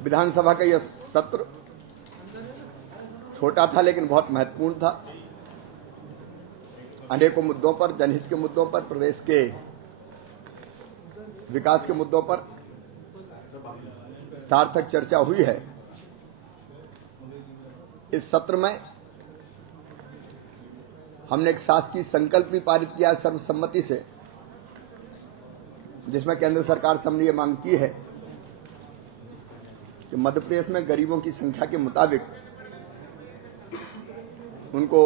विधानसभा का यह सत्र छोटा था लेकिन बहुत महत्वपूर्ण था। अनेकों मुद्दों पर, जनहित के मुद्दों पर, प्रदेश के विकास के मुद्दों पर सार्थक चर्चा हुई है। इस सत्र में हमने एक शासकीय संकल्प भी पारित किया सर्वसम्मति से, जिसमें केंद्र सरकार से हमने ये मांग की है कि मध्य प्रदेश में गरीबों की संख्या के मुताबिक उनको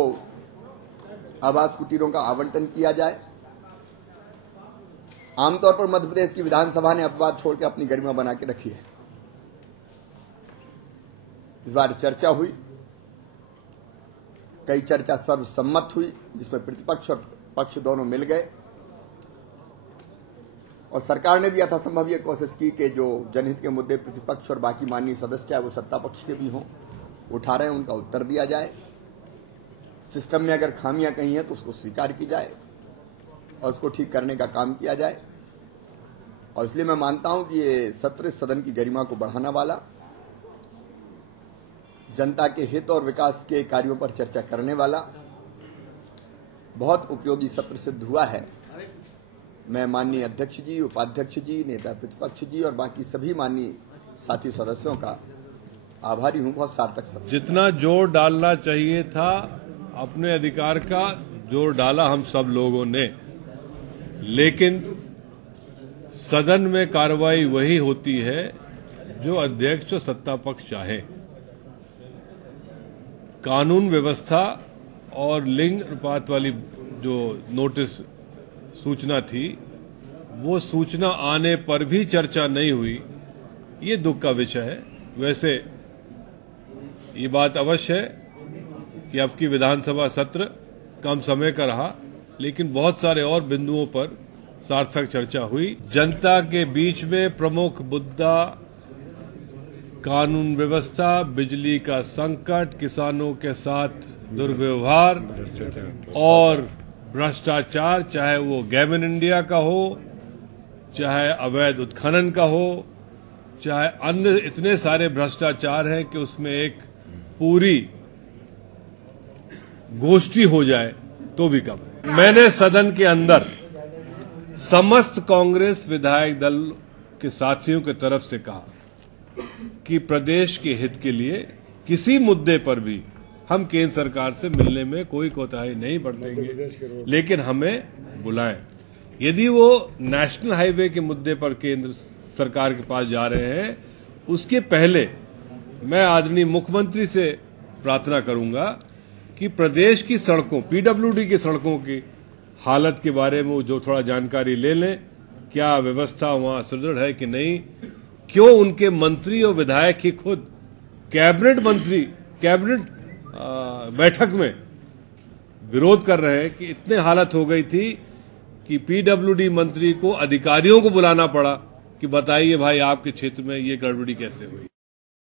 आवास कुटीरों का आवंटन किया जाए। आमतौर पर मध्य प्रदेश की विधानसभा ने अपवाद छोड़कर अपनी गरिमा बना के रखी है। इस बार चर्चा हुई, कई चर्चा सर्वसम्मत हुई, जिसमें प्रतिपक्ष और पक्ष दोनों मिल गए और सरकार ने भी यथासंभव ये कोशिश की कि जो जनहित के मुद्दे प्रतिपक्ष और बाकी माननीय सदस्य चाहे वो सत्ता पक्ष के भी हों उठा रहे हैं, उनका उत्तर दिया जाए। सिस्टम में अगर खामियां कहीं हैं तो उसको स्वीकार की जाए और उसको ठीक करने का काम किया जाए। और इसलिए मैं मानता हूं कि ये सत्र सदन की गरिमा को बढ़ाने वाला, जनता के हित और विकास के कार्यों पर चर्चा करने वाला बहुत उपयोगी सत्र सिद्ध हुआ है। मैं माननीय अध्यक्ष जी, उपाध्यक्ष जी, नेता प्रतिपक्ष जी और बाकी सभी माननीय साथी सदस्यों का आभारी हूं। बहुत सार्थक सत्र। जितना जोर डालना चाहिए था अपने अधिकार का जोर डाला हम सब लोगों ने, लेकिन सदन में कार्रवाई वही होती है जो अध्यक्ष और सत्ता पक्ष चाहे। कानून व्यवस्था और लिंग अनुपात वाली जो नोटिस सूचना थी, वो सूचना आने पर भी चर्चा नहीं हुई, ये दुख का विषय है। वैसे ये बात अवश्य है कि अब की विधानसभा सत्र कम समय का रहा, लेकिन बहुत सारे और बिंदुओं पर सार्थक चर्चा हुई। जनता के बीच में प्रमुख मुद्दा कानून व्यवस्था, बिजली का संकट, किसानों के साथ दुर्व्यवहार और भ्रष्टाचार, चाहे वो गेम इन इंडिया का हो, चाहे अवैध उत्खनन का हो, चाहे अन्य इतने सारे भ्रष्टाचार हैं कि उसमें एक पूरी गोष्ठी हो जाए तो भी कम है। मैंने सदन के अंदर समस्त कांग्रेस विधायक दल के साथियों की तरफ से कहा कि प्रदेश के हित के लिए किसी मुद्दे पर भी हम केंद्र सरकार से मिलने में कोई कोताही नहीं बरतेंगे, लेकिन हमें बुलाएं। यदि वो नेशनल हाईवे के मुद्दे पर केंद्र सरकार के पास जा रहे हैं, उसके पहले मैं आदरणीय मुख्यमंत्री से प्रार्थना करूंगा कि प्रदेश की सड़कों, पीडब्ल्यूडी की सड़कों की हालत के बारे में जो थोड़ा जानकारी ले लें, क्या व्यवस्था वहां सुदृढ़ है कि नहीं। क्यों उनके मंत्री और विधायक ही खुद कैबिनेट बैठक में विरोध कर रहे हैं कि इतने हालत हो गई थी कि पीडब्ल्यूडी मंत्री को अधिकारियों को बुलाना पड़ा कि बताइए भाई आपके क्षेत्र में ये गड़बड़ी कैसे हुई।